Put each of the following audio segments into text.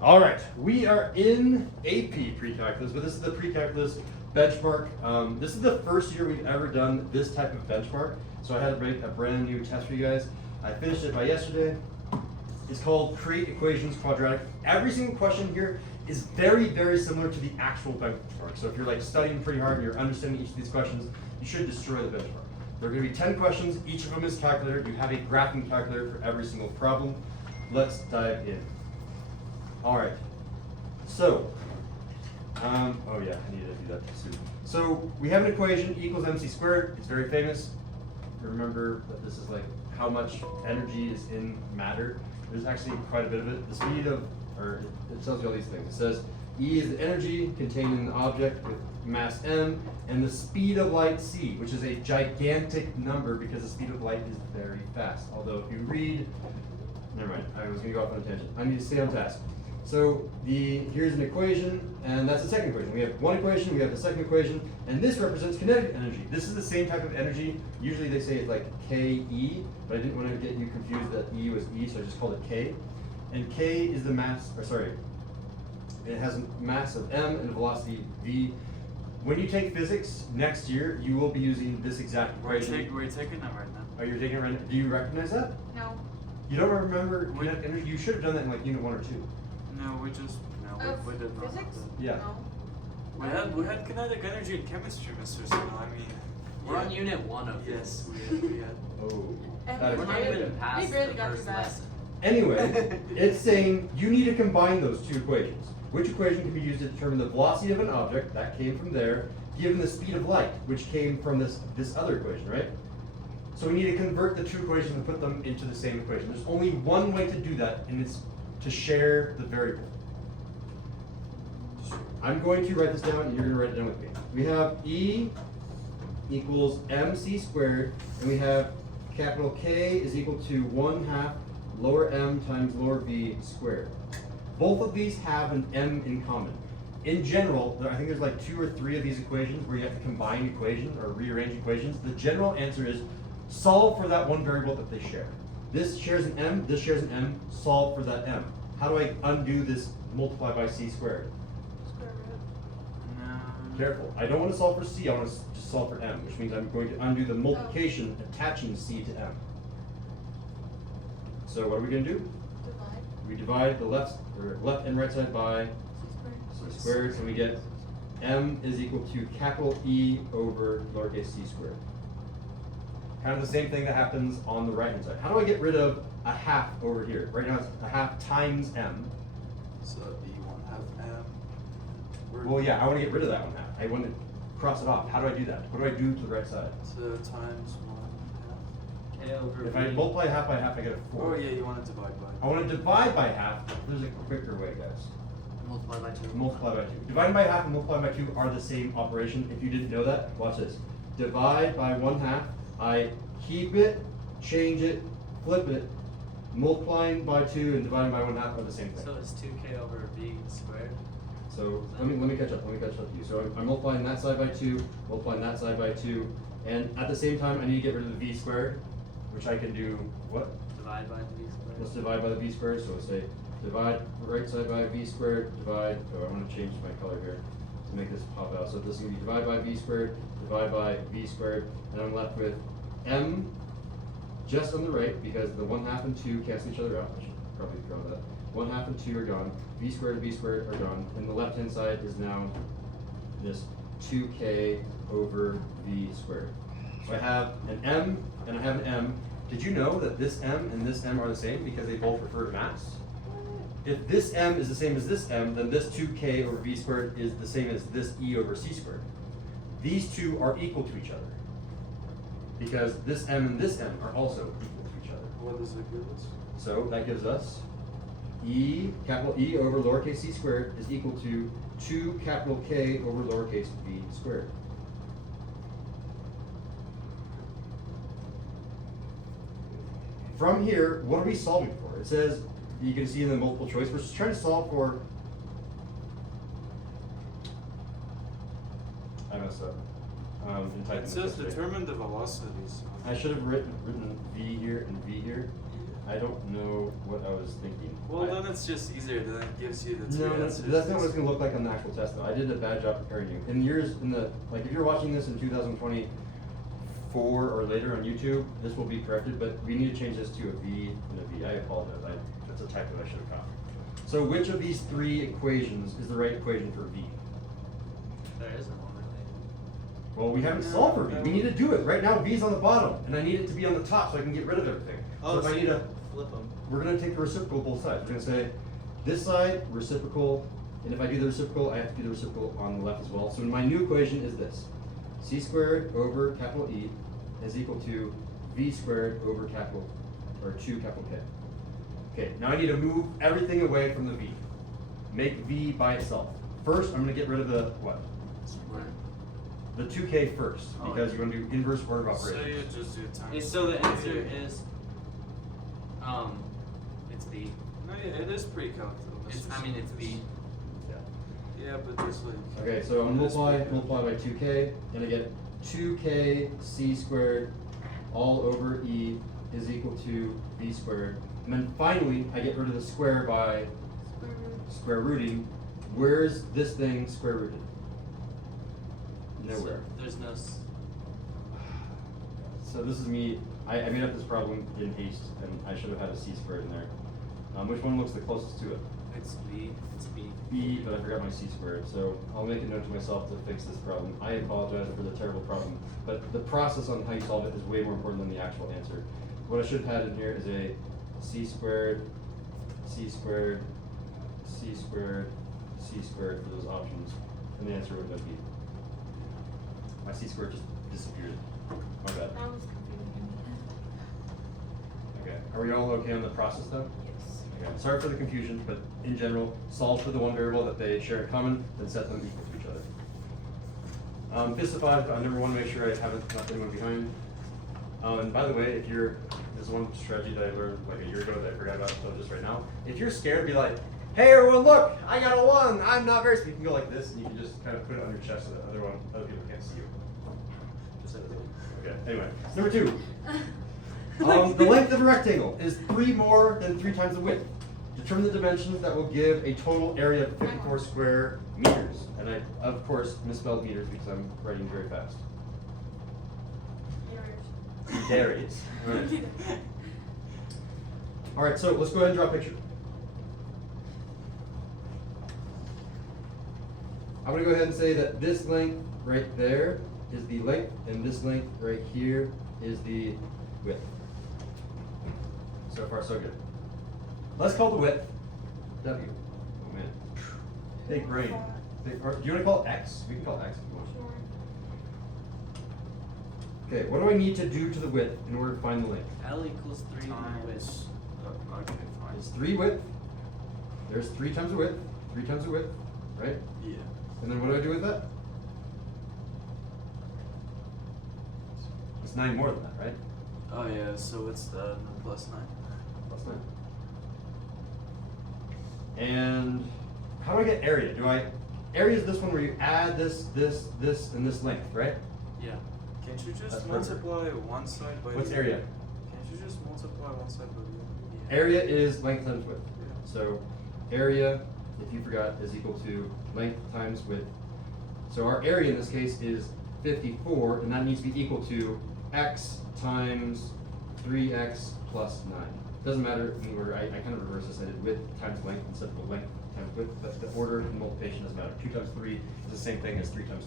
All right, we are in AP Precalculus, but this is the Precalculus benchmark. This is the first year we've ever done this type of benchmark, so I had to make a brand new test for you guys. I finished it by yesterday. It's called Create Equations Quadratic. Every single question here is very, very similar to the actual benchmark. So if you're like studying pretty hard and you're understanding each of these questions, you should destroy the benchmark. There are going to be 10 questions. Each of them is calculator. You have a graphing calculator for every single problem. Let's dive in. All right. So, oh yeah, I need to do that soon. So we have an equation equals mc squared. It's very famous. Remember that this is like how much energy is in matter. There's actually quite a bit of it. The speed of, or it tells you all these things. It says E is the energy contained in the object with mass m, and the speed of light c, which is a gigantic number because the speed of light is very fast. Although if you read, never mind, I was going to go off on a tangent. I need to stay on task. So here's an equation, and that's the second equation. We have one equation, we have the second equation, and this represents kinetic energy. This is the same type of energy. Usually they say it's like Ke, but I didn't want to get you confused that E was E, so I just called it K. And K is the mass, or sorry, it has a mass of m and a velocity v. When you take physics next year, you will be using this exact equation. We're taking that right now. Oh, you're taking it right now? Do you recognize that? No. You don't remember kinetic energy? You should have done that in like unit 1 or 2. No, we did not. Physics? Yeah. No. We had kinetic energy in chemistry, Mr. Sino. I mean, We're on unit 1 of yes, this. we had. Oh. And that We're is not right. even past We barely the got through first that. lesson. Anyway, it's saying you need to combine those two equations. Which equation can be used to determine the velocity of an object, that came from there, given the speed of light, which came from this other equation, right? So we need to convert the two equations and put them into the same equation. There's only one way to do that, and it's to share the variable. I'm going to write this down, and you're going to write it down with me. We have E equals mc squared, and we have capital K is equal to 1/2 lower m times lower v squared. Both of these have an m in common. In general, I think there's like 2 or 3 of these equations where you have to combine equations or rearrange equations. The general answer is solve for that one variable that they share. This shares an m, this shares an m, solve for that m. How do I undo this multiply by c squared? Square root. No. Careful. I don't want to solve for c, I want to just solve for m, which means I'm going to undo the multiplication attaching c to m. So what are we going to do? Divide. We divide the left and right side by C squared. c squared, and we get m is equal to capital E over lowercase c squared. Kind of the same thing that happens on the right hand side. How do I get rid of a half over here? Right now it's a half times m. So that'd be 1/2 m. Well, yeah, I want to get rid of that one half. I want to cross it off. How do I do that? What do I do to the right side? So times 1/2. K over If I V. multiply half by half, I get a 4. Oh yeah, you want to divide by. I want to divide by half. There's a quicker way, guys. Multiply by 2. Multiply by 2. Dividing by half and multiplying by 2 are the same operation. If you didn't know that, watch this. Divide by 1/2. I keep it, change it, flip it. Multiplying by 2 and dividing by 1/2 are the same thing. So it's 2K over V squared. So let me catch up. Let me catch up to you. So I'm multiplying that side by 2, multiplying that side by 2, and at the same time I need to get rid of the v squared, which I can do what? Divide by V squared. Let's divide by the v squared. So let's say divide right side by v squared, divide, oh, I want to change my color here to make this pop out. So this is going to be divide by v squared, divide by v squared, and I'm left with m just on the right because the 1/2 and 2 cancel each other out. I should probably draw that. 1/2 and 2 are gone. V squared and v squared are gone. And the left hand side is now this 2k over v squared. So I have an m and I have an m. Did you know that this m and this m are the same because they both refer to mass? If this m is the same as this m, then this 2k over v squared is the same as this e over c squared. These two are equal to each other because this m and this m are also equal to each other. What does it give us? So that gives us E, capital E over lowercase c squared is equal to 2 capital K over lowercase v squared. From here, what are we solving for? It says, you can see in the multiple choice, we're just trying to solve for, I messed up. In typing It this says yesterday. determine the velocities. I should have written V here and V here. I don't know what I was thinking. Well, then it's just easier. Then it gives you the two No, answers. that's not what it's gonna look like on the actual test though. I did a bad job preparing you. Like if you're watching this in 2024 or later on YouTube, this will be corrected, but we need to change this to a V and a V. I apologize, that's a typo that I should have caught. So which of these three equations is the right equation for V? There isn't one really. Well, we haven't solved for V. We need to do it. Right now, V is on the bottom, and I need it to be on the top so I can get rid of everything. So if I need to, flip them. we're gonna take the reciprocal both sides. We're gonna say, this side, reciprocal, and if I do the reciprocal, I have to do the reciprocal on the left as well. So my new equation is this. C squared over capital E is equal to V squared over 2 capital K. Okay, now I need to move everything away from the V. Make V by itself. First, I'm gonna get rid of the what? Square. The 2K first, Oh, because yeah. you're gonna do inverse order of So you operations. just do times. Okay, so the answer is, it's B. No, yeah, it is precalculus. It's B. Yeah, but just like. Okay, so I'm gonna multiply by 2K, and I get 2K C squared all over E is equal to V squared. And then finally, I get rid of the square by square rooting. Where's this thing square rooted? Nowhere. So there's no. So this is me, I made up this problem in haste, and I should have had a C squared in there. Which one looks the closest to it? It's B. It's B. B, but I forgot my C squared, so I'll make a note to myself to fix this problem. I apologize for the terrible problem, but the process on how you solve it is way more important than the actual answer. What I should have had in here is a C squared, C squared, C squared, C squared for those options, and the answer would have been B. My C squared just disappeared. My bad. That was confusing. Okay, are we all okay on the process though? Yes. Okay, sorry for the confusion, but in general, solve for the one variable that they share in common, then set them equal to each other. This is 5, I never want to make sure I haven't left anyone behind. And by the way, if you're, this is one strategy that I learned like a year ago that I forgot about until just right now. If you're scared, be like, hey everyone, look, I got a 1, I'm not very, so you can go like this, and you can just kind of put it on your chest so that other people can't see you. Just like that. Okay, anyway, number 2. The length of a rectangle is 3 more than 3 times the width. Determine the dimensions that will give a total area of 54 square meters. And I, of course, misspelled meters because I'm writing very fast. There it is. All right, so let's go ahead and draw a picture. I'm going to go ahead and say that this length right there is the length, and this length right here is the width. So far, so good. Let's call the width W. Oh man. Big brain. Or do you want to call it X? We can call it X if you want. Okay, what do I need to do to the width in order to find the length? L equals 3 Times. width. Okay, fine. It's 3 width. There's 3 times the width. 3 times the width, right? Yeah. And then what do I do with that? It's 9 more than that, right? Oh yeah, so it's the plus 9. Plus 9. And how do I get area? Area is this one where you add this, and this length, right? Yeah. Can't you That's just perfect. multiply one side by What's the area? other? Can't you just multiply one side by the other? Area is length times width. Yeah. So area, if you forgot, is equal to length times width. So our area in this case is 54, and that needs to be equal to x times 3x plus 9. Doesn't matter in order, I kind of reverse this. I did width times length instead of the length times width, but the order in multiplication doesn't matter. 2 times 3 is the same thing as 3 times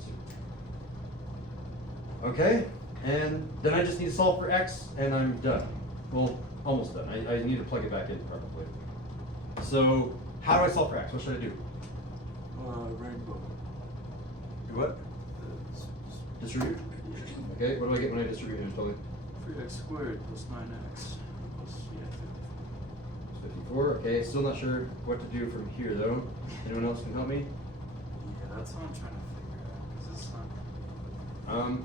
2. Okay, and then I just need to solve for x, and I'm done. Well, almost done. I need to plug it back in probably. So, how do I solve for x? What should I do? Rainbow. Do what? Distribute? Okay, what do I get when I distribute? Just tell me. 3x squared plus 9x plus 54. Okay, still not sure what to do from here though. Anyone else can help me? Yeah, that's what I'm trying to figure out because it's not.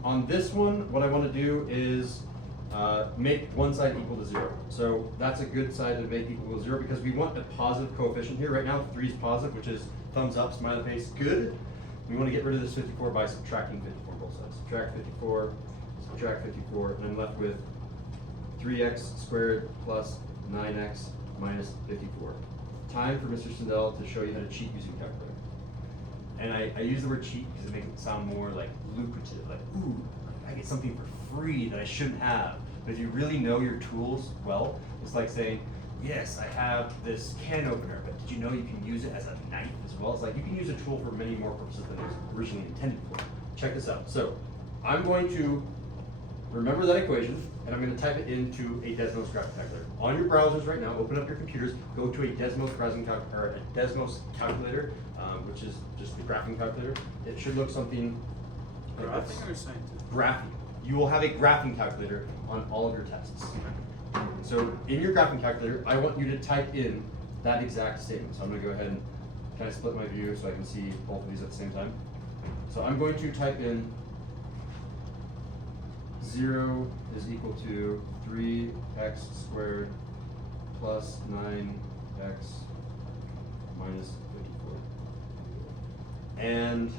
On this one, what I want to do is make one side equal to 0. So that's a good side to make equal to 0 because we want a positive coefficient here. Right now, 3 is positive, which is thumbs up, smiley face, good. We want to get rid of this 54 by subtracting 54 on both sides. Subtract 54, and I'm left with 3x squared plus 9x minus 54. Time for Mr. Sindel to show you how to cheat using calculator. And I use the word cheat because it makes it sound more like lucrative, like, ooh, I get something for free that I shouldn't have. But if you really know your tools well, it's like saying, yes, I have this can opener, but did you know you can use it as a knife as well? It's like you can use a tool for many more purposes than it was originally intended for. Check this out. So I'm going to remember that equation, and I'm going to type it into a Desmos graph calculator. On your browsers right now, open up your computers, go to a Desmos calculator, which is just the graphing calculator. It should look something like this. Graphing or scientific? Graphing. You will have a graphing calculator on all of your tests. So in your graphing calculator, I want you to type in that exact statement. So I'm going to go ahead and kind of split my view so I can see both of these at the same time. So I'm going to type in 0 is equal to 3x squared plus 9x minus 54. And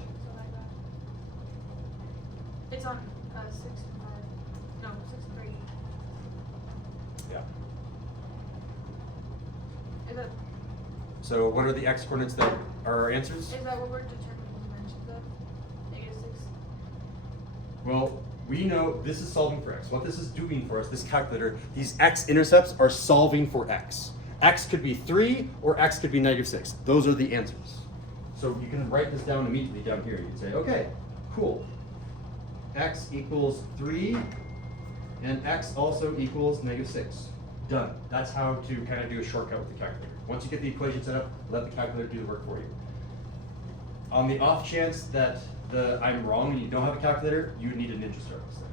It's on 6 and 5. No, 6 and 3. yeah. Is that So what are the x coordinates that are our answers? what we're determining dimensions of? -6. Well, we know this is solving for x. What this is doing for us, this calculator, these x-intercepts are solving for x. X could be 3 or x could be -6. Those are the answers. So you can write this down immediately down here. You can say, okay, cool. X equals 3 and x also equals -6. Done. That's how to kind of do a shortcut with the calculator. Once you get the equation set up, let the calculator do the work for you. On the off chance that I'm wrong and you don't have a calculator, you would need a Ninja Star instead.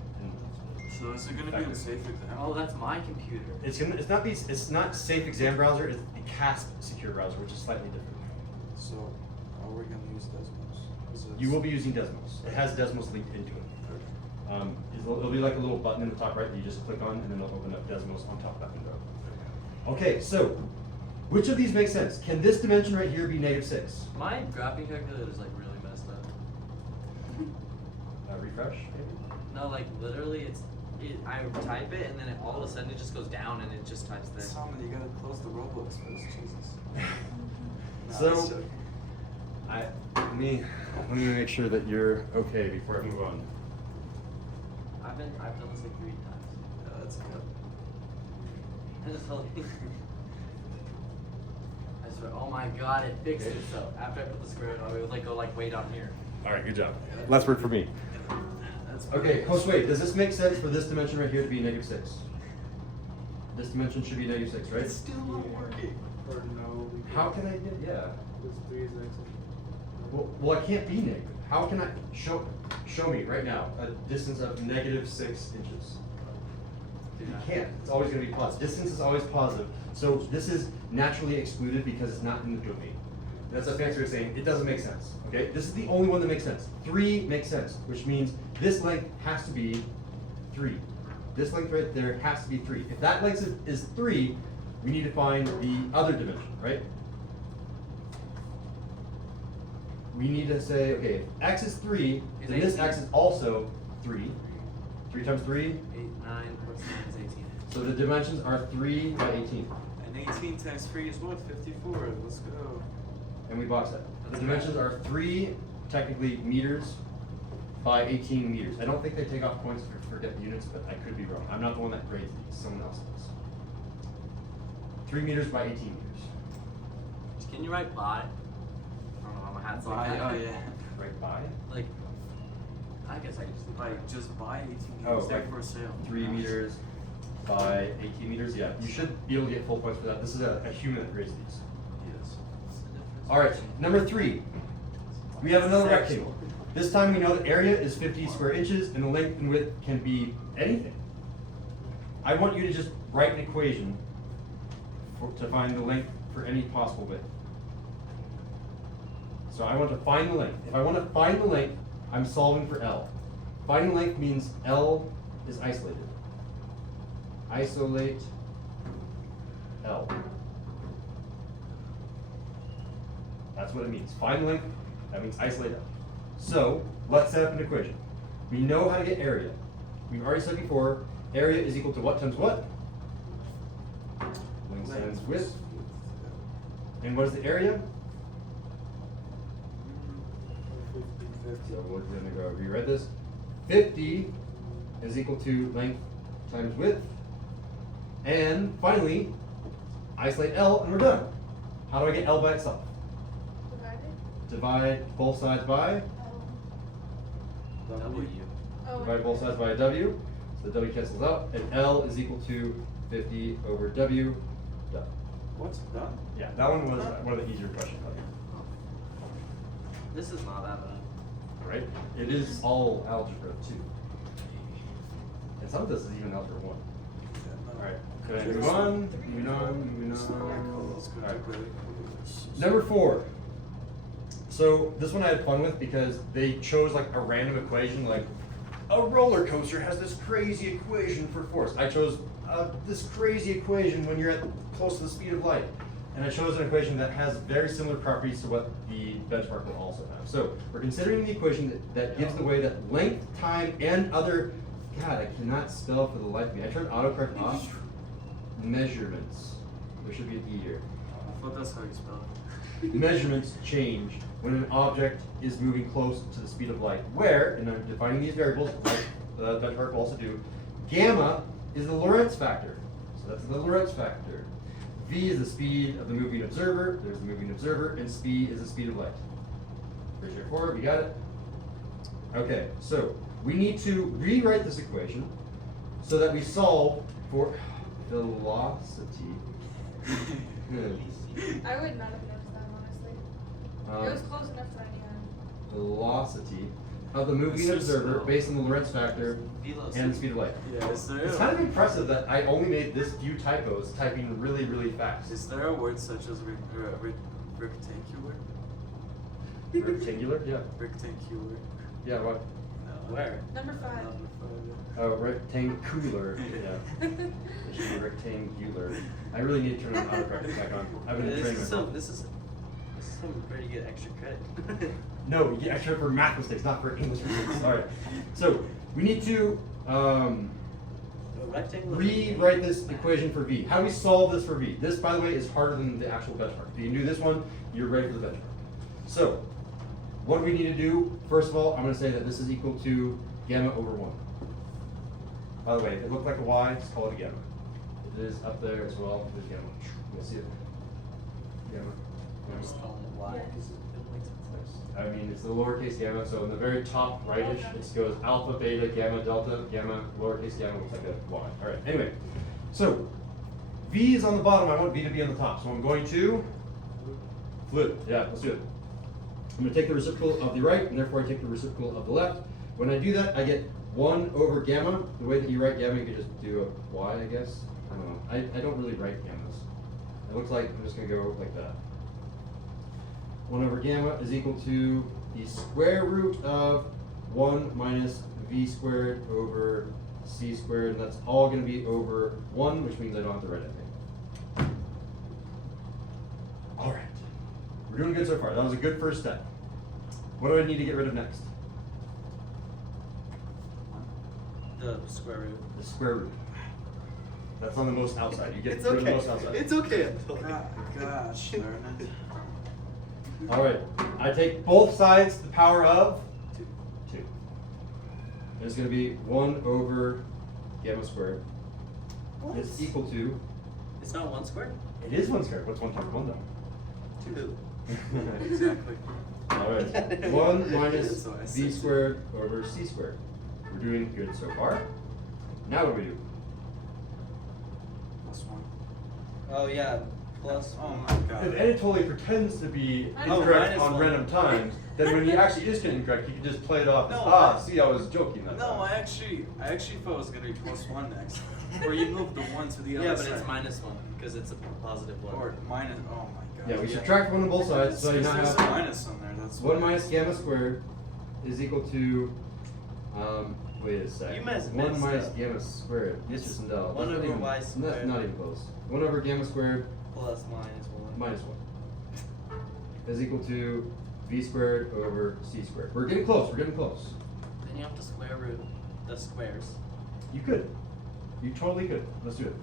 So is it going to be a safe exam? Oh, that's my computer. It's not Safe Exam Browser. It's the CASP Secure Browser, which is slightly different. So, are we gonna use Desmos? Is it- You will be using Desmos. It has Desmos linked into it. It'll be like a little button in the top right that you just click on, and then it'll open up Desmos on top of that window. Okay, so which of these makes sense? Can this dimension right here be -6? My graphing calculator is like really messed up. Refresh, maybe? No, like literally, I type it and then all of a sudden it just goes down and it just types there. Simon, you gotta close the Roblox first, Jesus. No, So, that's joking. let me make sure that you're okay before I move on. I've done this like 3 times. Yeah, that's good. I just told you. I swear, oh my god, it fixed Okay. itself. After I put the square on, it would like go like way down here. All right, good job. Less work for me. That's Okay, Josue, does this make sense for this dimension right here to be -6? This dimension should be -6, right? It's still not working. Or no. How can I get, yeah. This 3 is x. Well, it can't be negative. How can I, show me right now, a distance of -6 inches. You can't, it's always gonna be positive. Distance is always positive. So this is naturally excluded because it's not in the domain. That's a fancy way of saying it doesn't make sense, okay? This is the only one that makes sense. 3 makes sense, which means this length has to be 3. This length right there has to be 3. If that length is 3, we need to find the other dimension, right? We need to say, okay, if x is 3, Is then this 18. x is also 3. 3 times 3, 8, 9, what's 9 is 18. so the dimensions are 3 by 18. And 18 times 3 is what? 54. Let's go. And we box that. The dimensions are 3, technically, meters by 18 meters. I don't think they take off points for depth units, but I could be wrong. I'm not the one that grades these, someone else does. 3 meters by 18 meters. Can you write by? I don't know why my hat's like Buy, that. oh yeah. Right by? Like, I guess I just Just buy 18 Oh, units there like for sale. 3 meters by 18 meters. Yeah, you should be able to get full points for that. This is a human that grades these. Yes. All right, number 3. We have another Six. rectangle. This time we know the area is 50 square inches and the length and width can be anything. I want you to just write an equation to find the length for any possible width. So I want to find the length. If I want to find the length, I'm solving for L. Finding the length means L is isolated. Isolate L. That's what it means. Find the length, that means isolate L. So, let's set up an equation. We know how to get area. We've already said before, area is equal to what times what? width. And what is the area? 50. So we're gonna go rewrite this. 50 is equal to length times width. And finally, isolate L and we're done. How do I get L by itself? Divided? Divide both sides by, W. Oh. divide both sides by a W. So the W cancels out, and L is equal to 50 over W. Done. What's done? Yeah, that one was one of the easier questions. This is not that bad. Right? It is all algebra too. And some of this is even algebra 1. Alright, can I move on? Moving on, moving on. Alright. Number 4. So this one I had fun with because they chose like a random equation, like a roller coaster has this crazy equation for force. I chose this crazy equation when you're at close to the speed of light. And I chose an equation that has very similar properties to what the benchmark will also have. So we're considering the equation that gives the way that length, time, and other, God, I cannot spell for the life of me. I turned autocorrect off. Measurements. There should be an E here. I thought that's how you spell it. Measurements change when an object is moving close to the speed of light. Where, and I'm defining these variables, like the benchmark will also do, gamma is the Lorentz factor. So that's the Lorentz factor. V is the speed of the moving observer, there's the moving observer, and speed is the speed of light. Pretty straightforward, we got it? Okay, so we need to rewrite this equation so that we solve for velocity. I would not have noticed that, honestly. It was close enough that I knew. Velocity of the moving It's so observer slow. based on the Lorentz factor and the speed of light. Yeah, is there It's kind of impressive that I only made this few typos typing really, really fast. Is there a word such as rectangular? Rectangular? Yeah. Rectangular. Yeah, what? No. Where? Number 5. Number 5. Oh, rectangular. Yeah. It should be rectangular. I really need to turn on autocorrect back on. I've been training myself. This is some pretty good extra credit. No, you get extra for math mistakes, not for English mistakes. Alright. So, we need to A rectangle. rewrite this equation for V. How do we solve this for V? This, by the way, is harder than the actual benchmark. If you can do this one, you're ready for the benchmark. So, what do we need to do? First of all, I'm going to say that this is equal to gamma over 1. By the way, if it looked like a Y, just call it a gamma. It is up there as well. There's gamma. You'll see it. Gamma. I'm just calling it Y because it makes sense. I mean, it's the lowercase gamma, so in the very top rightish, it goes alpha, beta, gamma, delta, gamma, lowercase gamma looks like a Y. All right, anyway. So, V is on the bottom, I want V to be on the top. So I'm going to flip. Yeah, let's do it. I'm gonna take the reciprocal of the right, and therefore I take the reciprocal of the left. When I do that, I get 1 over gamma. The way that you write gamma, you could just do a Y, I guess. I don't know. I don't really write gammas. It looks like I'm just gonna go like that. 1 over gamma is equal to the square root of 1 minus v squared over c squared, and that's all going to be over 1, which means I don't have to write anything. All right, we're doing good so far. That was a good first step. What do I need to get rid of next? The square root. The square root. That's on the most outside. You get It's rid of the okay. most outside. It's okay. Gosh, darn it. All right, I take both sides to the power of 2. It's going to be 1 over gamma squared. What? It's equal to, It's not 1 squared? it is 1 squared. What's 1 times 1 though? 2. Exactly. All right, 1 minus So I v said squared over c squared. We're doing good so far. Now what do we do? Plus 1. Oh yeah, plus. Oh my If god. Eddie totally pretends to be Oh, incorrect minus on 1. random times, then when he actually is getting incorrect, he can just play it off as, No, see, I was joking that No, time. I actually thought it was gonna be plus 1 next. Or you move the 1 to the other Yeah, side. but it's minus 1 because it's a positive 1. Or minus. Oh my god. Yeah, we subtract 1 on both sides, so you now There's a have minus on there. That's 1 why. minus gamma squared is equal to, wait a sec. You messed 1 minus up. gamma squared. Yes, just no. 1 That's over not even- y That's squared. not even close. 1 over gamma squared Plus minus 1. minus 1 is equal to v squared over c squared. We're getting close, we're getting close. Then you have to square root the squares. You could. You totally could. Let's do it.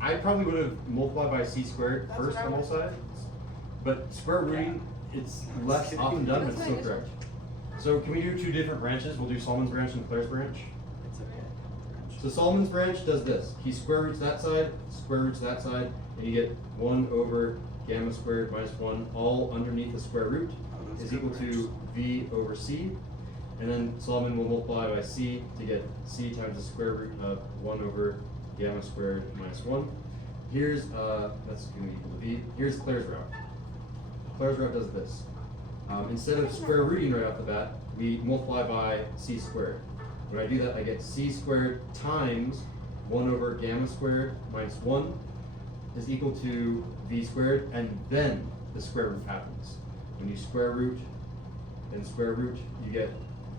I probably would have multiplied by c squared That's first what I on all would've sides, but square rooting, it's less often done, but it's still correct. So can we do two different branches? We'll do Solomon's branch and Claire's branch. It's okay. So Solomon's branch does this. He square roots that side, and you get 1 over gamma squared minus 1, all underneath the square root, Oh, that's is good equal branch. to v over c. And then Solomon will multiply by c to get c times the square root of 1 over gamma squared minus 1. Here's, that's going to be equal to v. Here's Claire's route. Claire's route does this. Instead of square rooting right off the bat, we multiply by c squared. When I do that, I get c squared times 1 over gamma squared minus 1 is equal to v squared, and then the square root happens. When you square root and square root, you get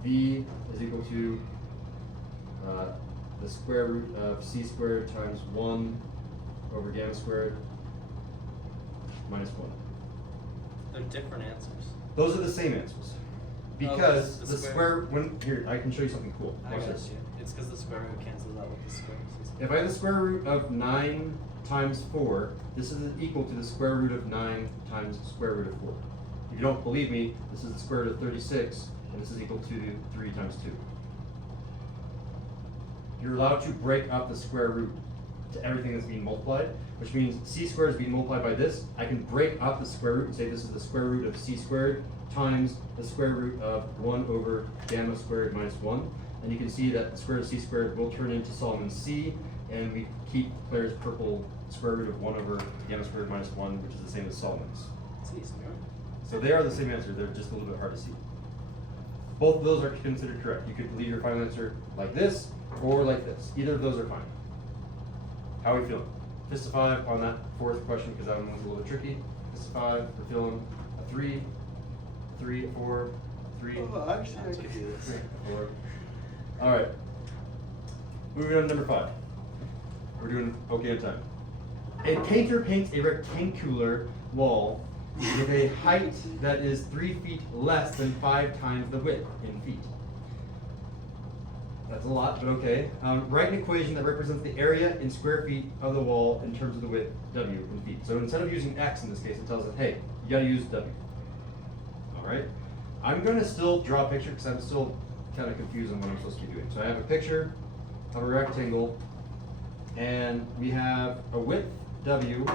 v is equal to the square root of c squared times 1 over gamma squared minus 1. They're different answers. Those are the same answers. Because the the square- square, when, here, I can show you something cool. I Watch got this. you. It's because the square root cancels out with the square. If I have the square root of 9 times 4, this is equal to the square root of 9 times square root of 4. If you don't believe me, this is the square root of 36, and this is equal to 3 times 2. You're allowed to break up the square root to everything that's being multiplied, which means c squared is being multiplied by this. I can break up the square root and say this is the square root of c squared times the square root of 1 over gamma squared minus 1. And you can see that the square root of c squared will turn into Solomon's c, and we keep Claire's purple square root of 1 over gamma squared minus 1, which is the same as Solomon's. So they are the same answer, they're just a little bit hard to see. Both of those are considered correct. You could leave your final answer like this or like this. Either of those are fine. How are we feeling? Fist of 5 on that fourth question, because that one was a little bit tricky. Fist of 5, we're feeling a 3, 3, 4, 3. Oh, actually, I could do this. 3, 4. All right. Moving on to number 5. We're doing okay on time. A painter paints a rectangular wall with a height that is 3 feet less than 5 times the width in feet. That's a lot, but okay. Write an equation that represents the area in square feet of the wall in terms of the width, W, in feet. So instead of using X in this case, it tells us, hey, you gotta use W. All right? I'm gonna still draw a picture because I'm still kind of confused on what I'm supposed to be doing. So I have a picture of a rectangle, and we have a width, W,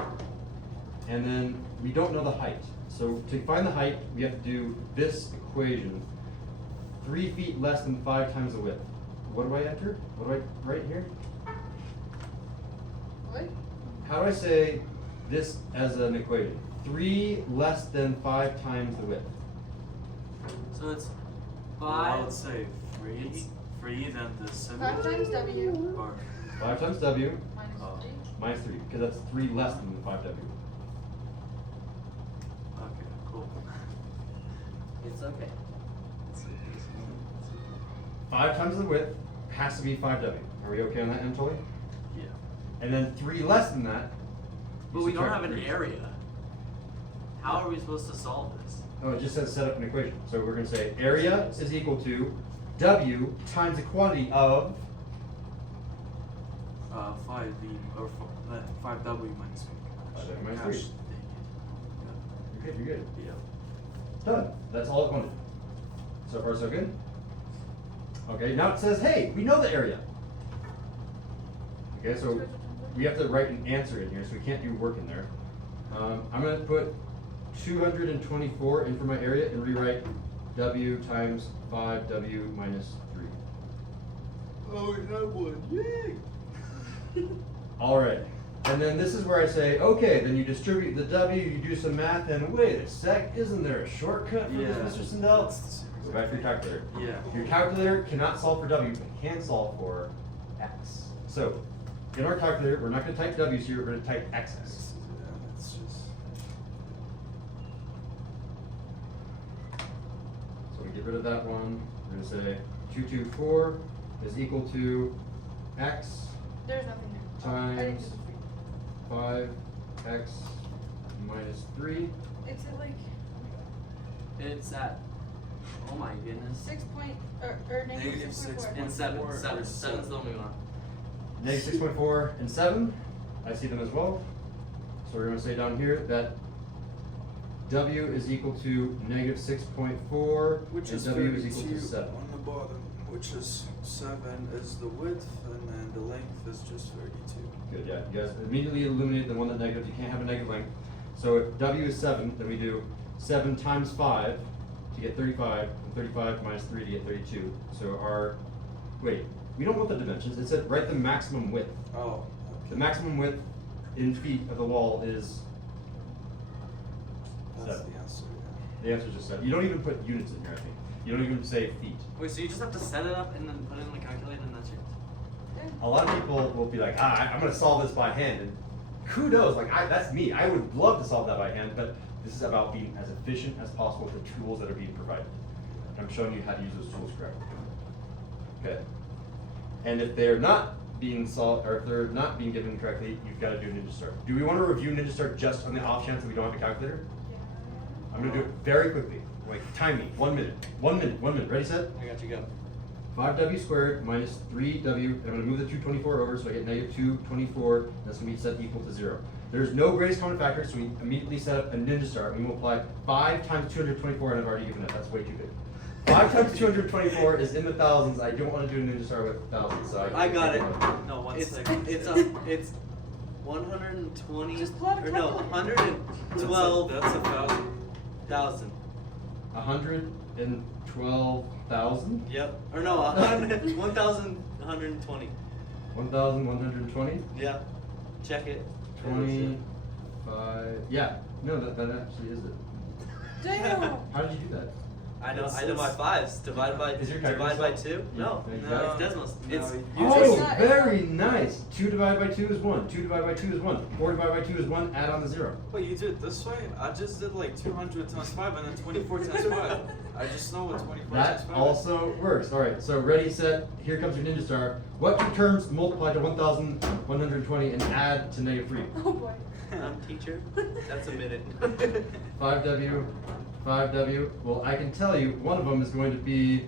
and then we don't know the height. So to find the height, we have to do this equation, 3 feet less than 5 times the width. What do I enter? What do I write here? What? How do I say this as an equation? 3 less than 5 times the width. So it's Well, I 5. would say It's- free then the 7. 5 times W Or 5 times W minus Oh. 3. minus 3, because that's 3 less than the 5W. okay, cool. It's okay. 5 times the width has to be 5W. Are we okay on that, Anatoly? Yeah. And then 3 less than that. But you we don't subtract have an 3. area. How are we supposed to solve this? Oh, it just says set up an equation. So we're going to say area is equal to W times the quantity of 5V or 5W minus 3. 5W minus Gosh, 3. dang You're good, you're good. it. Yeah. Done. That's all it wanted. So far, so good? Okay, now it says, hey, we know the area. Okay, so we have to write an answer in here, so we can't do work in there. I'm going to put 224 in for my area and rewrite W times 5W minus 3. Oh, we have one. Yay! All right. And then this is where I say, okay, then you distribute the W, you do some math, and wait a sec, isn't there a shortcut for Yeah. this, Mr. Sindel? That's- Go back to your calculator. Yeah. Your calculator cannot solve for W, but can solve for X. So, in our calculator, we're not going to type W's here, we're going to type X's. Yeah, that's just. So we get rid of that one. We're going to say 224 is equal to X There's nothing there. I didn't times do the 5X minus 3. 3. It's at like It's at, oh my goodness. 6 point, or negative Negative 6.4. And 7. Four 7. or 7's the only one. Negative 6.4 and 7. I see them as well. So we're gonna say down here that W is equal to negative 6.4, Which and is W is equal to 32 7. on the bottom, which is 7 is the width, and then the length is just 32. Good, yeah. You guys immediately eliminate the one that negative. You can't have a negative length. So if W is 7, then we do 7 times 5 to get 35, and 35 minus 3 to get 32. So our, wait, we don't want the dimensions. It said write the maximum width. Oh, okay. The maximum width in feet of the wall is That's 7. the answer, The answer is just 7. You don't even put units in here, I think. You don't even say feet. Wait, so you just have to set it up and then put it in the calculator and that's yours? A lot of people will be like, I'm gonna solve this by hand, and kudos, like that's me. I would love to solve that by hand, but this is about being as efficient as possible with the tools that are being provided. I'm showing you how to use those tools correctly. Okay. And if they're not being solved, or if they're not being given correctly, you've got to do Ninja Start. Do we want to review Ninja Start just on the off chance that we don't have a calculator? Yeah. I'm gonna do it very quickly. Like time me. 1 minute. 1 minute. 1 minute. Ready, set? I got you, go. 5W squared minus 3W, I'm going to move the 224 over so I get negative 224, that's going to be set equal to 0. There's no greatest common factor, so we immediately set up a Ninja Start. We multiply 5 times 224, and I've already given it, that's way too big. 5 times 224 is in the thousands. I don't want to do a Ninja Start with thousands, so I got it. No, one It's second. it's 120 Just pull out a or no calculator. 112 That's 1,000. thousand. 112,000? Yep. Or no, 100 1,120. 1,120? Yeah. Check it. 25, yeah, no, that actually is it. Damn. How did you do that? I know It's- my fives divided by Is your divide by calculator 2. Yeah, No, exactly. it's Desmos. No, It's you Oh, It's not- very nice. 2 divided by 2 is 1. 2 divided by 2 is 1. 4 divided by 2 is 1. Add on the 0. Wait, you do it this way? I just did like 200 times 5 and then 24 times 5. I just know what 24 times That 5 also works. All right, so ready, set. Here comes your Ninja Star. What two terms multiply to 1,120 and add to negative 3? Oh boy. teacher. That's a minute. 5W, 5W. Well, I can tell you one of them is going to be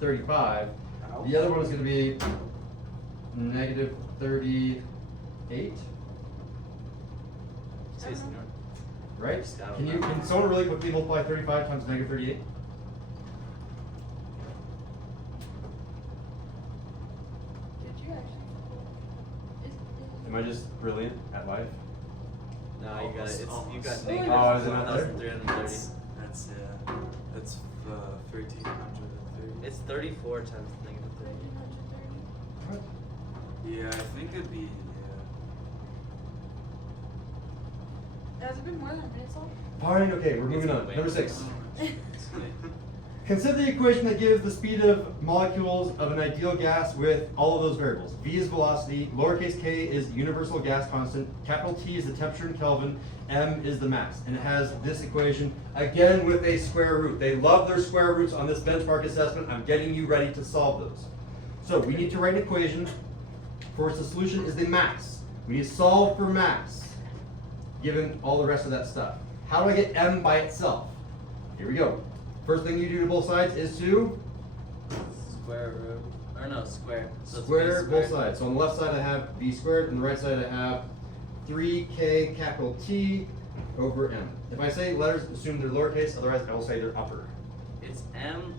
35. The other one is going to be negative 38. Say senor. Right? Just out Can of you? that. Can someone really quickly multiply 35 times negative 38? Did you actually? Am I just brilliant at life? No, you got it. It's you got Almost. negative Oh, is it not there? 1,330. That's that's 1,330. It's 34 times negative 30. 1330. Yeah, I think it'd be Has it been more than a minute, so? Fine, okay, we're moving on. Wait. Number 6. Oh, Consider the equation that gives the speed of molecules of an ideal gas with all of those variables. V is velocity, lowercase k is universal gas constant, capital T is the temperature in Kelvin, M is the mass. And it has this equation, again with a square root. They love their square roots on this benchmark assessment. I'm getting you ready to solve those. So we need to write an equation for which the solution is the mass. We need to solve for mass, given all the rest of that stuff. How do I get M by itself? Here we go. First thing you do to both sides is to Square root. Or no, square. So it's square V both squared. sides. So on the left side I have V squared, and the right side I have 3K capital T over M. If I say letters, assume they're lowercase, otherwise I will say they're upper. It's M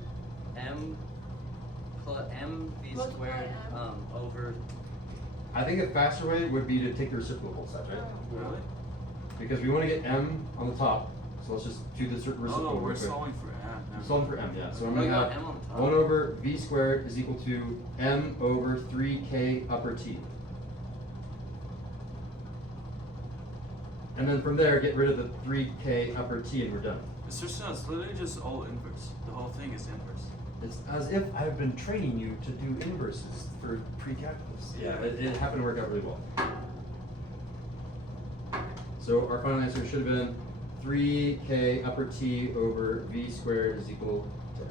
plus M V Multiply squared M. over. I think a faster way would be to take the reciprocal of both sides, right? really? Because we want to get M on the top. So let's just do the reciprocal. Oh, we're real quick. solving for M. We're solving for M, yeah. So I'm Oh, going you to got have M on the top. 1 over V squared is equal to M over 3K upper T. And then from there, get rid of the 3K upper T and we're done. It's just it's literally just all inverse. The whole thing is inverse. It's as if I've been training you to do inverses for pre-calculus. Yeah, it happened to work out really well. So our final answer should have been 3K upper T over V squared is equal to M.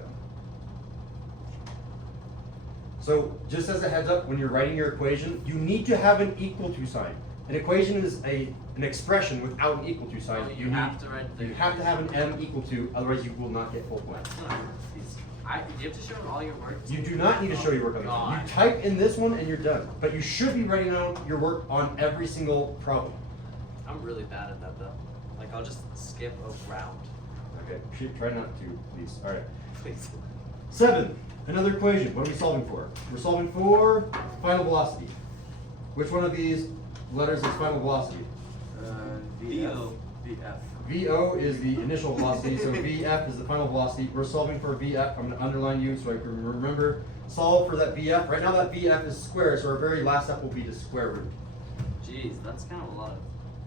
So just as a heads up, when you're writing your equation, you need to have an equal to sign. An equation is an expression without an equal to sign. Oh, you have to write the You have to have an M equal to, otherwise you will not get full points. Do you have to show all your work? You do not need to show your work on this one. God. You type in this one and you're done. But you should be writing down your work on every single problem. I'm really bad at that though. Like I'll just skip a round. Okay, try not to, please. All right. Please. 7, another equation. What are we solving for? We're solving for final velocity. Which one of these letters is final velocity? VO. VF. VO is the initial velocity, so VF is the final velocity. We're solving for VF. I'm going to underline you so I can remember. Solve for that VF. Right now that VF is square, so our very last step will be to square root. Jeez, that's kind of a lot of.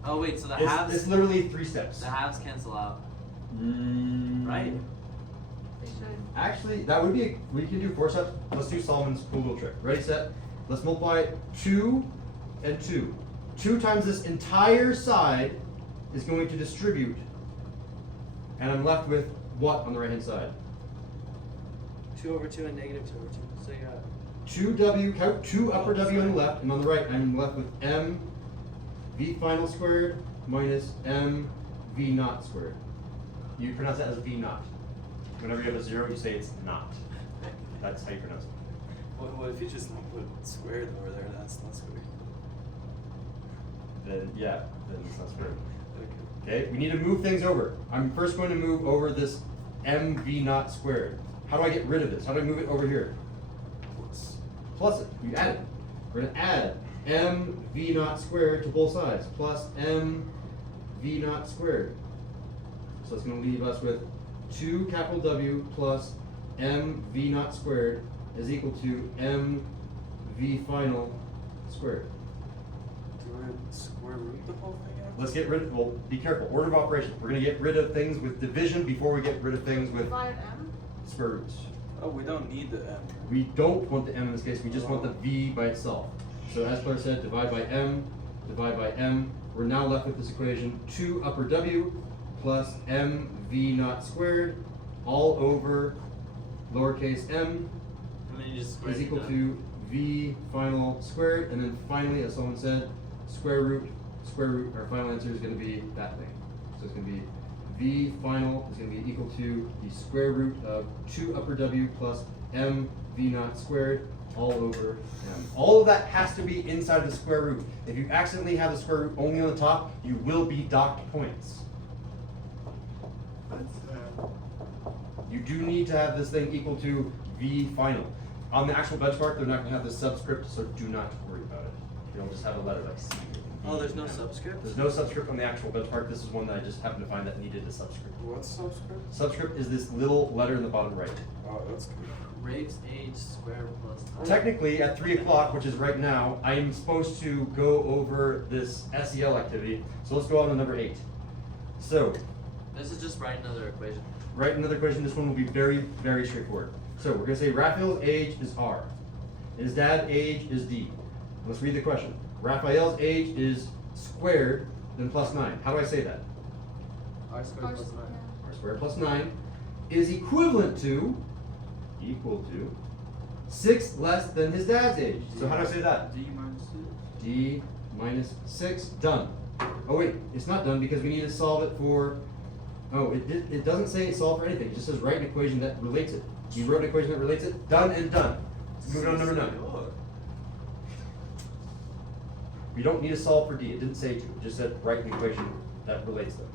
Oh wait, so the It's halves. literally 3 steps. The halves cancel out, Mm, right? They should. Actually, that would be, we can do 4 steps. Let's do Solomon's cool little trick. Ready, set. Let's multiply 2 and 2. 2 times this entire side is going to distribute. And I'm left with what on the right hand side? 2 over 2 and negative 2 over 2. So you got 2W, count 2 upper W on the left, and on the right I'm left with M V final squared minus M V naught squared. You pronounce that as V naught. Whenever you have a 0, you say it's not. That's how you pronounce it. What if you just not put squared over there? That's not squared. Then yeah, then it's not squared. Okay. Okay, we need to move things over. I'm first going to move over this MV naught squared. How do I get rid of this? How do I move it over here? Plus. Plus it. You add it. We're going to add MV naught squared to both sides plus MV naught squared. So it's going to leave us with 2 capital W plus MV naught squared is equal to MV final squared. Do you want to square root the whole thing out? Let's get rid of, well, be careful. Order of operations. We're going to get rid of things with division before we get rid of things with Divide M. square roots. Oh, we don't need the M. We don't want the M in this case, we just want the V by itself. So as Claire said, divide by M, divide by M. We're now left with this equation, 2 upper W plus MV naught squared all over lowercase m And then you just square is it equal down. to V final squared, and then finally, as someone said, square root, our final answer is going to be that thing. So it's going to be V final is going to be equal to the square root of 2 upper W plus M V naught squared all over M. All of that has to be inside the square root. If you accidentally have the square root only on the top, you will be docked points. You do need to have this thing equal to V final. On the actual benchmark, they're not going to have the subscript, so do not worry about it. They'll just have a letter like C. Oh, there's no subscript? There's no subscript on the actual benchmark. This is one that I just happened to find that needed a subscript. What's subscript? Subscript is this little letter in the bottom right. Oh, that's good. Rave's age square plus. Technically, at 3 o'clock, which is right now, I am supposed to go over this SEL activity. So let's go on to number 8. So, This is just write another equation. write another equation. This one will be very, very straightforward. So we're going to say Raphael's age is R. His dad's age is D. Let's read the question. Raphael's age is squared, then plus 9. How do I say that? R squared plus 9. R squared plus 9 is equivalent to, 6 less than his dad's age. So how do I say that? D minus 6. D minus 6, done. Oh wait, it's not done because we need to solve it for, it doesn't say solve for anything. It just says write an equation that relates it. You wrote an equation that relates it, done and done. Moving on to number 9. We don't need to solve for D, it didn't say to, it just said write an equation that relates them.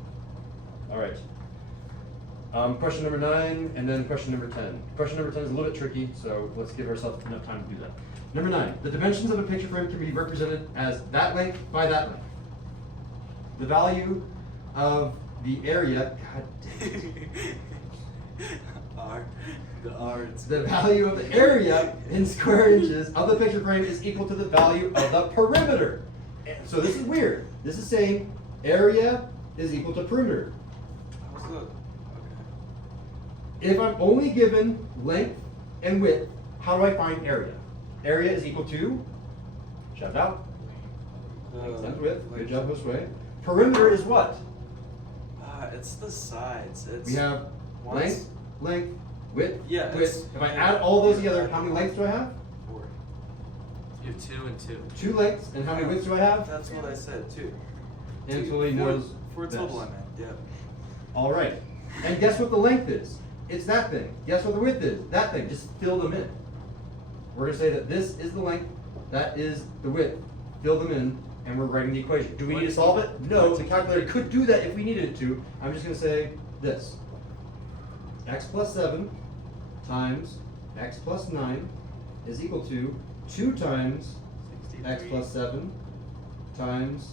Alright. Question number 9, and then question number 10. Question number 10 is a little bit tricky, so let's give ourselves enough time to do that. Number 9, the dimensions of a picture frame can be represented as that length by that length. The value of the area, god dang it. R. The R. It's The value of the area in square inches of the picture frame is equal to the value of the perimeter. So this is weird. This is saying area is equal to perimeter. How's that? Okay. If I'm only given length and width, how do I find area? Area is equal to, shout out, length and width. Good job, Josue. Perimeter is what? It's the sides. It's We have length, length, width, Yeah, width. it's- If I add all those together, how many lengths do I have? 4. You have 2 and 2. 2 lengths, and how many widths do I have? That's what I said too. Until he knows For this. total, I meant. Yeah. All right. And guess what the length is? It's that thing. Guess what the width is? That thing. Just fill them in. We're going to say that this is the length, that is the width. Fill them in, and we're writing the equation. Do we need to solve it? No, the calculator could do that if we needed it to. I'm just going to say this. X plus 7 times x plus 9 is equal to 2 times x plus 7 times,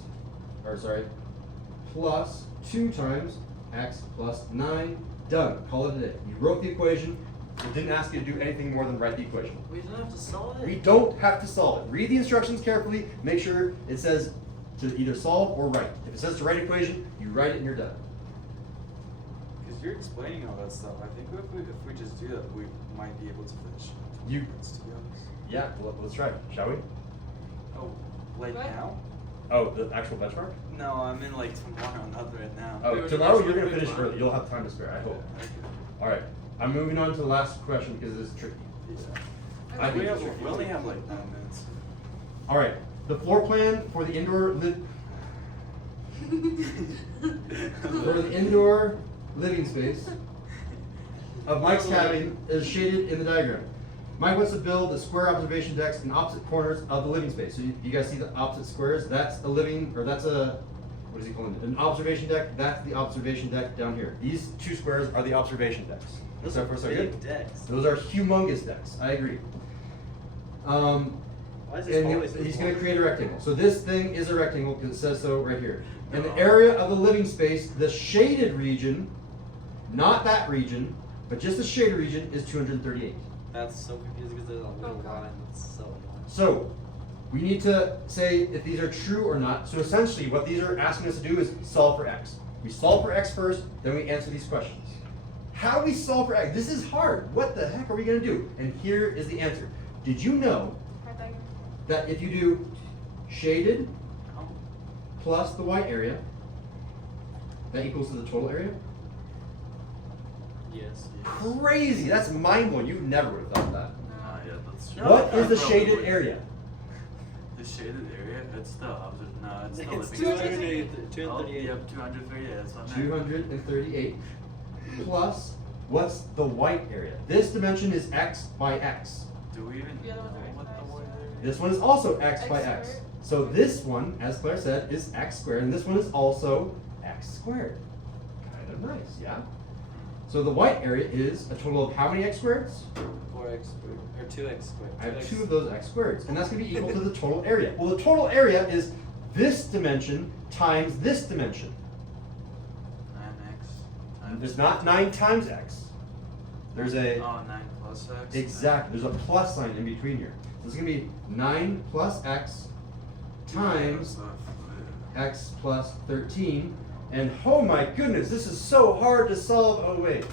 plus 2 times x plus 9. Done. Call it a day. You wrote the equation. It didn't ask you to do anything more than write the equation. We don't have to solve it. We don't have to solve it. Read the instructions carefully. Make sure it says to either solve or write. If it says to write equation, you write it and you're done. Because you're explaining all that stuff. I think if we just do that, we might be able to finish. in 20 You- minutes, to be honest. Yeah, well, let's try it, shall we? Oh, like What? now? Oh, the actual benchmark? No, I'm in like tomorrow, not right now. Oh, Wait, tomorrow wait, you're gonna wait, finish tomorrow? early. You'll have time to spare, I hope. Okay. All right, I'm moving on to the last question because this is tricky. Yeah. I We, think have, it's tricky. we only have like 9 minutes. All right, the floor plan for the indoor living space of Mike's cabin is shaded in the diagram. Mike wants to build the square observation decks in opposite corners of the living space. So you guys see the opposite squares? That's a living, or that's a, what is he calling it? An observation deck. That's the observation deck down here. These two squares are the observation decks. Those So are far, so big good? decks. Those are humongous decks. I agree. Why is this And always so he's going to small? create a rectangle. So this thing is a rectangle because it says so right here. And the area of the living space, the shaded region, not that region, but just the shaded region, is 238. That's so confusing because there's a little God. line that's so annoying. So we need to say if these are true or not. So essentially what these are asking us to do is solve for x. We solve for x first, then we answer these questions. How do we solve for x? This is hard. What the heck are we going to do? And here is the answer. Did you know Pythagoras. that if you do shaded Oh. plus the white area, that equals to the total area? Yes. Crazy! That's mind blowing. You never would have thought that. Yeah, that's true. No, What is the Probably shaded would. area? The shaded area? It's the no, it's the It's living space. 238. Oh, yep, 238. That's what I meant. 238 plus, what's the white area? This dimension is x by x. Do we even The know other one's what x the by white x. area is? This one is also x by X x. squared. So this one, as Claire said, is x squared, and this one is also x squared. Kind of nice, yeah? So the white area is a total of how many x squareds? 4x squared, or 2x squared. I have 2x. two of those x squareds, and that's going to be equal to the total area. Well, the total area is this dimension times this dimension. 9x times. There's not 9 times x. There's a, Oh, 9 plus x. exactly, there's a plus sign in between here. So it's going to be 9 plus x times x plus 13. And oh my goodness, this is so hard to solve. Oh wait,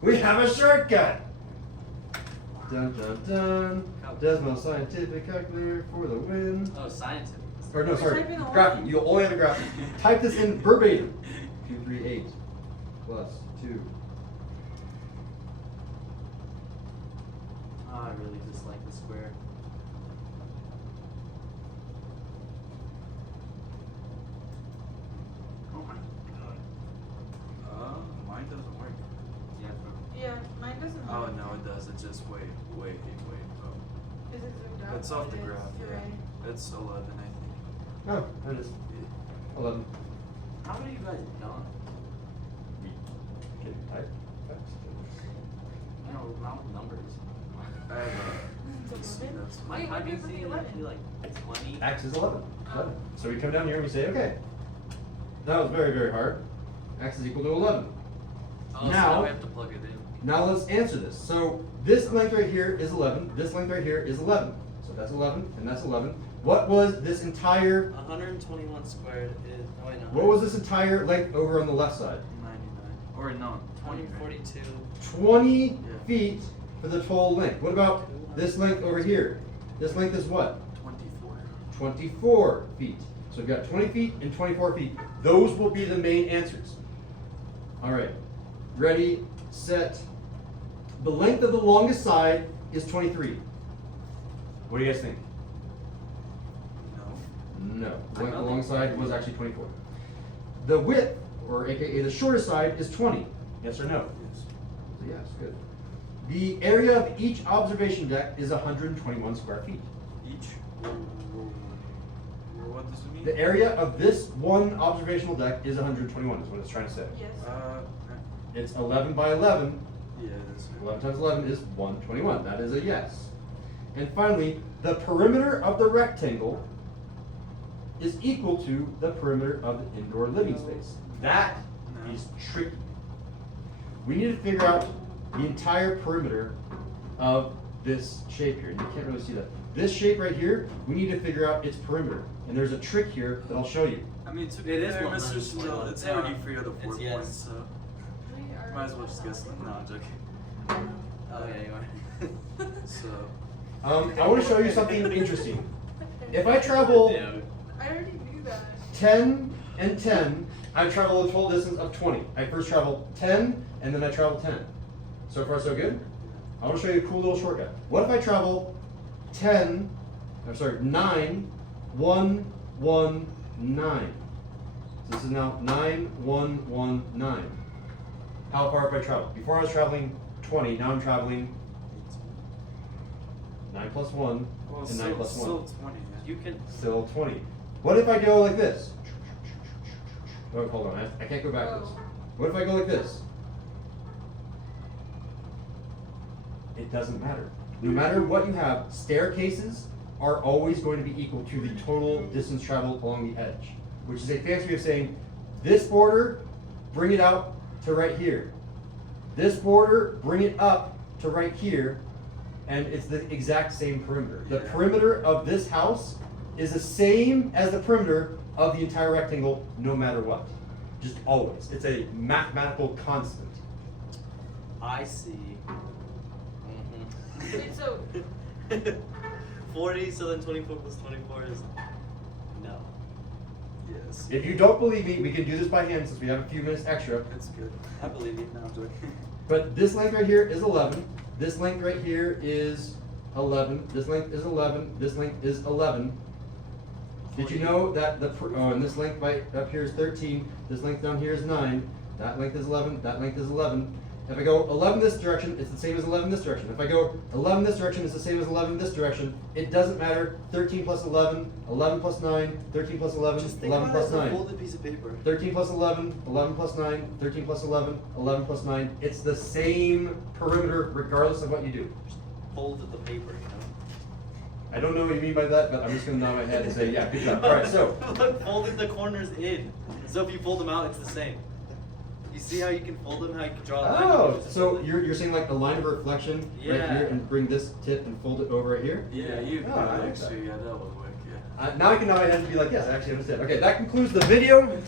we have a shortcut. Dun dun dun. Desmo scientific calculator for the win. Oh, scientific. Or no, Just sorry, type in a graphing. line. You'll only have a graphing. Type this in verbatim. 238 plus 2. Oh, I really dislike the square. Oh my god. Mine doesn't work. Yeah, for Yeah, mine doesn't. Oh have no, it. it does. It just wait. Oh. Is it zoomed out? It's off the It is, graph. you're Yeah, right. it's 11, I think. Oh, that is 11. how many of you guys done? We can type text. You know, not with numbers. I have It's PC, 11? that's My Wait, what do you IBC put the is 11? actually like 20. X is 11. 11. So we come down here and we say, okay, that was very, very hard. X is equal to 11. Oh, so Now- now we have to plug it in. Now let's answer this. So this length right here is 11. This length right here is 11. So that's 11 and that's 11. What was this entire, 121 squared is, oh wait, no. what was this entire length over on the left side? 99. Or no, 20. 2042. 20 Yeah. feet for the total length. What about this length over here? This length is what? 24. 24 feet. So we've got 20 feet and 24 feet. Those will be the main answers. All right, ready, set. The length of the longest side is 23. What do you guys think? No. No, the I length of the know long that. side was actually 24. The width, or AKA the shortest side, is 20. Yes or no? Yes. So yes, good. The area of each observation deck is 121 square feet. Each. What does it mean? The area of this one observational deck is 121, is what it's trying to say. Yes. It's 11 by 11. Yeah, that's good. 11 times 11 is 121. That is a yes. And finally, the perimeter of the rectangle is equal to the perimeter of the indoor living space. That is tricky. We need to figure out the entire perimeter of this shape here. And you can't really see that. This shape right here, we need to figure out its perimeter. And there's a trick here that I'll show you. I mean, to be It is fair, one Mr. minus Still, 21. it's Yeah. already 3 out of 4 It's yes. points, so might as well just guess them. No, I'm joking. Oh yeah, you are. So, I want to show you something interesting. If I travel Yeah. I already knew that. 10 and 10, I travel a total distance of 20. I first travel 10 and then I travel 10. So far so good? I want to show you a cool little shortcut. What if I travel 9, 1, 1, 9. So this is now 9, 1, 1, 9. How far have I traveled? Before I was traveling 20, now I'm traveling 9 plus 1 well, and 9 plus 1. still 20. Yeah. You can. Still 20. What if I go like this? Oh, hold on, I can't go backwards. What if I go like this? It doesn't matter. No matter what you have, staircases are always going to be equal to the total distance traveled along the edge, which is a fancy way of saying this border, bring it out to right here. This border, bring it up to right here, and it's the exact same perimeter. The Yeah. perimeter of this house is the same as the perimeter of the entire rectangle, no matter what. Just always. It's a mathematical constant. I see. Wait, so 40, so then 24 plus 24 is no. Yes. If you don't believe me, we can do this by hand since we have a few minutes extra. It's good. I believe you. No, I'm joking. But this length right here is 11. This length right here is 11. This length is 11. This length is 11. Did you know that and this length right up here is 13. This length down here is 9. That length is 11. That length is 11. If I go 11 this direction, it's the same as 11 this direction. If I go 11 this direction, it's the same as 11 this direction. It doesn't matter. 13 plus 11, 11 plus 9, 13 plus 11, Just think 11 about it plus as a 9. folded piece of paper. 13 plus 11, 11 plus 9, 13 plus 11, 11 plus 9. It's the same perimeter regardless of what you do. Folded the paper, you know. I don't know what you mean by that, but I'm just going to nod my head and say, yeah, good job. All right, so. Look, folded the corners in. So if you fold them out, it's the same. You see how you can fold them, how you can draw a line? You Oh, can just so fold it. you're saying like a line of reflection right Yeah. here and bring this tip and fold it over right here? Yeah, you Oh, I like actually, yeah, that would work, yeah. Now I can nod my head and be like, yes, I actually understand. Okay, that concludes the video.